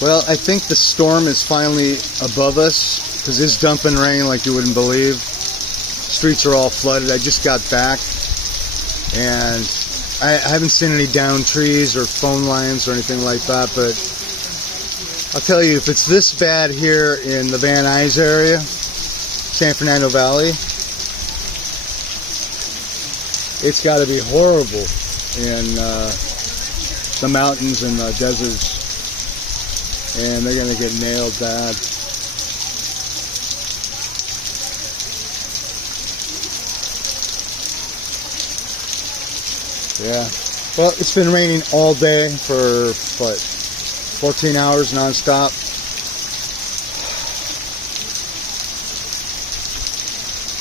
Well, I think the storm is finally above us because it's dumping rain like you wouldn't believe. Streets are all flooded. I just got back and I haven't seen any downed trees or phone lines or anything like that, but I'll tell you, if it's this bad here in the Van Nuys area, San Fernando Valley, it's got to be horrible in the mountains and the deserts. And they're going to get nailed bad. Yeah. Well, it's been raining all day for, what, 14 hours nonstop.